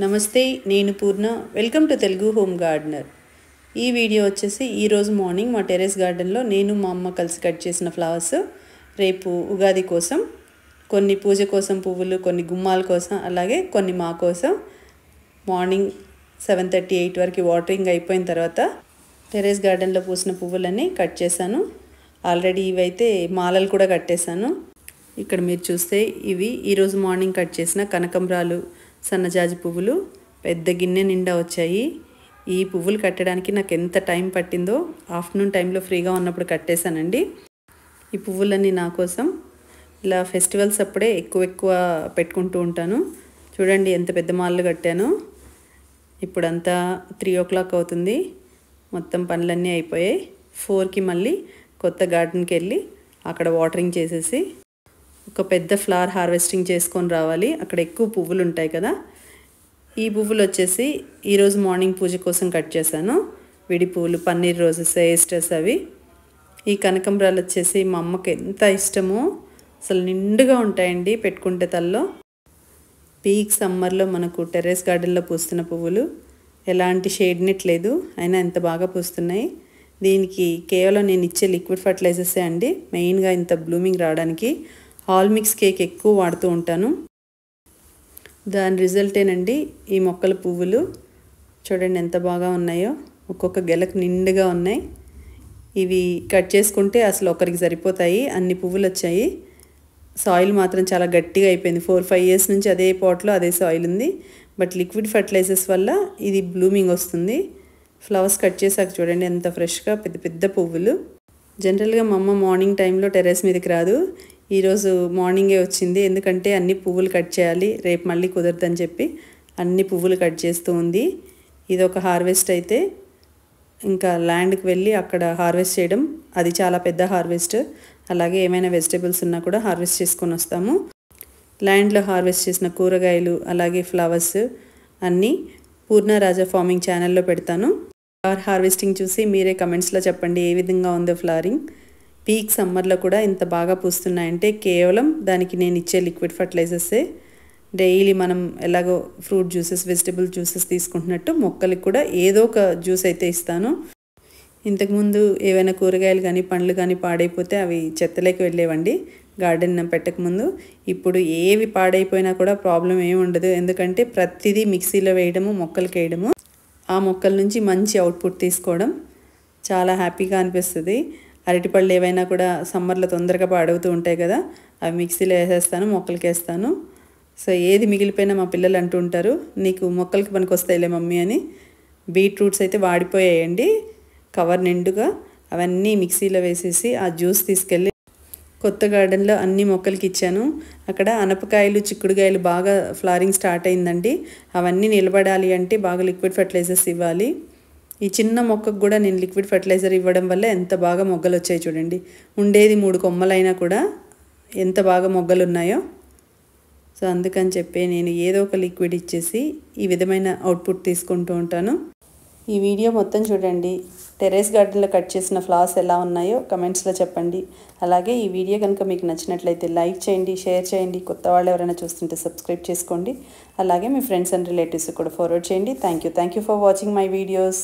నమస్తే, నేను Purna. Welcome to Telugu home gardener. ఈ వీడియో వచ్చేసి ఈరోజు మార్నింగ్ మా టెర్రస్ గార్డెన్లో నేను మా అమ్మ కలిసి కట్ చేసిన ఫ్లవర్స్ రేపు ఉగాది కోసం, కొన్ని పూజ కోసం పువ్వులు, కొన్ని గుమ్మాల కోసం, అలాగే కొన్ని మా కోసం మార్నింగ్ 7:30 8 వరకు వాటరింగ్ అయిపోయిన తర్వాత టెర్రస్ గార్డెన్లో పూసిన పువ్వులన్నీ కట్ చేశాను. ఆల్రెడీ ఇవైతే మాలలు కూడా కట్టేశాను. ఇక్కడ మీరు చూస్తే ఇవి ఈరోజు మార్నింగ్ కట్ చేసిన కనకంబరాలు, సన్నజాజి పువ్వులు పెద్ద గిన్నె నిండా వచ్చాయి. ఈ పువ్వులు కట్టడానికి నాకు ఎంత టైం పట్టిందో ఆఫ్టర్నూన్ టైంలో ఫ్రీగా ఉన్నప్పుడు కట్టేశానండి. ఈ పువ్వులన్నీ నా కోసం ఇలా ఫెస్టివల్స్ అప్పుడే ఎక్కువ పెట్టుకుంటూ ఉంటాను. చూడండి ఎంత పెద్ద మాలలు కట్టాను. ఇప్పుడంతా 3 o'clock అవుతుంది. మొత్తం పనులన్నీ అయిపోయాయి. 4కి మళ్ళీ కొత్త గార్డెన్కి వెళ్ళి అక్కడ వాటరింగ్ చేసేసి ఒక పెద్ద ఫ్లవర్ హార్వెస్టింగ్ చేసుకొని రావాలి. అక్కడ ఎక్కువ పువ్వులు ఉంటాయి కదా. ఈ పువ్వులు వచ్చేసి ఈరోజు మార్నింగ్ పూజ కోసం కట్ చేశాను. విడి పువ్వులు, పన్నీర్ రోజెస్, ఏస్టర్స్ అవి. ఈ కనకంబరాలు వచ్చేసి మా అమ్మకి ఎంత ఇష్టమో, అసలు నిండుగా ఉంటాయండి పెట్టుకుంటే తల్లో. పీక్ సమ్మర్లో మనకు టెర్రస్ గార్డెన్లో పూస్తున్న పువ్వులు ఎలాంటి షేడ్ నెట్ లేదు, అయినా ఎంత బాగా పూస్తున్నాయి. దీనికి కేవలం నేను ఇచ్చే లిక్విడ్ ఫర్టిలైజర్సే అండి మెయిన్గా ఇంత బ్లూమింగ్ రావడానికి. ఆల్ మిక్స్ కేక్ ఎక్కువ వాడుతూ ఉంటాను. దాని రిజల్టేనండి ఈ మొక్కల పువ్వులు. చూడండి ఎంత బాగా ఉన్నాయో, ఒక్కొక్క గెలకు నిండుగా ఉన్నాయి. ఇవి కట్ చేసుకుంటే అసలు ఒకరికి సరిపోతాయి, అన్ని పువ్వులు వచ్చాయి. సాయిల్ మాత్రం చాలా గట్టిగా అయిపోయింది. 4-5 years నుంచి అదే పాట్లో అదే సాయిల్ ఉంది. బట్ లిక్విడ్ ఫర్టిలైజర్స్ వల్ల ఇది బ్లూమింగ్ వస్తుంది. ఫ్లవర్స్ కట్ చేసాక చూడండి ఎంత ఫ్రెష్గా పెద్ద పెద్ద పువ్వులు. జనరల్గా మా అమ్మ మార్నింగ్ టైంలో టెర్రస్ మీదకి రాదు. ఈరోజు మార్నింగే వచ్చింది, ఎందుకంటే అన్ని పువ్వులు కట్ చేయాలి, రేపు మళ్ళీ కుదరదని చెప్పి అన్ని పువ్వులు కట్ చేస్తూ ఉంది. ఇది ఒక హార్వెస్ట్ అయితే ఇంకా ల్యాండ్కి వెళ్ళి అక్కడ హార్వెస్ట్ చేయడం, అది చాలా పెద్ద హార్వెస్ట్. అలాగే ఏమైనా వెజిటేబుల్స్ ఉన్నా కూడా హార్వెస్ట్ చేసుకొని వస్తాము. ల్యాండ్లో హార్వెస్ట్ చేసిన కూరగాయలు అలాగే ఫ్లవర్స్ అన్నీ పూర్ణరాజా ఫార్మింగ్ ఛానల్లో పెడతాను. ఫ్లవర్ హార్వెస్టింగ్ చూసి మీరే కమెంట్స్లో చెప్పండి ఏ విధంగా ఉందో ఫ్లవరింగ్. పీక్ సమ్మర్లో కూడా ఇంత బాగా పూస్తున్నాయంటే కేవలం దానికి నేను ఇచ్చే లిక్విడ్ ఫర్టిలైజర్సే. డైలీ మనం ఎలాగో ఫ్రూట్ జ్యూసెస్, వెజిటబుల్ జ్యూసెస్ తీసుకుంటున్నట్టు మొక్కలకి కూడా ఏదో ఒక జ్యూస్ అయితే ఇస్తాను. ఇంతకుముందు ఏవైనా కూరగాయలు కానీ పండ్లు కానీ పాడైపోతే అవి చెత్తలోకి వెళ్ళేవండి గార్డెన్ పెట్టకముందు. ఇప్పుడు ఏవి పాడైపోయినా కూడా ప్రాబ్లం ఏమి ఉండదు, ఎందుకంటే ప్రతిదీ మిక్సీలో వేయడము, మొక్కలకి వేయడము, ఆ మొక్కల నుంచి మంచి అవుట్పుట్ తీసుకోవడం చాలా హ్యాపీగా అనిపిస్తుంది. అరటిపళ్ళు ఏవైనా కూడా సమ్మర్లో తొందరగా పాడవుతూ ఉంటాయి కదా, అవి మిక్సీలో వేసేస్తాను, మొక్కలకి వేస్తాను. సో ఏది మిగిలిపోయినా మా పిల్లలు అంటూ ఉంటారు, నీకు మొక్కలకి పనికి వస్తాయిలే మమ్మీ అని. బీట్రూట్స్ అయితే వాడిపోయాయండి కవర్ నిండుగా, అవన్నీ మిక్సీలో వేసేసి ఆ జ్యూస్ తీసుకెళ్ళి కొత్త గార్డెన్లో అన్ని మొక్కలకి ఇచ్చాను. అక్కడ అనపకాయలు, చిక్కుడుకాయలు బాగా ఫ్లవరింగ్ స్టార్ట్ అయిందండి. అవన్నీ నిలబడాలి అంటే బాగా లిక్విడ్ ఫర్టిలైజర్స్ ఇవ్వాలి. ఈ చిన్న మొక్కకు కూడా నేను లిక్విడ్ ఫర్టిలైజర్ ఇవ్వడం వల్ల ఎంత బాగా మొగ్గలు వచ్చాయి చూడండి. ఉండేది 3 కొమ్మలైనా కూడా ఎంత బాగా మొగ్గలు ఉన్నాయో. సో అందుకని చెప్పి నేను ఏదో ఒక లిక్విడ్ ఇచ్చేసి ఈ విధమైన అవుట్పుట్ తీసుకుంటూ ఉంటాను. ఈ వీడియో మొత్తం చూడండి. టెర్రస్ గార్డెన్లో కట్ చేసిన ఫ్లవర్స్ ఎలా ఉన్నాయో కమెంట్స్లో చెప్పండి. అలాగే ఈ వీడియో కనుక మీకు నచ్చినట్లయితే లైక్ చేయండి, షేర్ చేయండి. కొత్త వాళ్ళు ఎవరైనా చూస్తుంటే సబ్స్క్రైబ్ చేసుకోండి. అలాగే మీ ఫ్రెండ్స్ అండ్ రిలేటివ్స్ కూడా ఫార్వర్డ్ చేయండి. Thank you for watching my videos.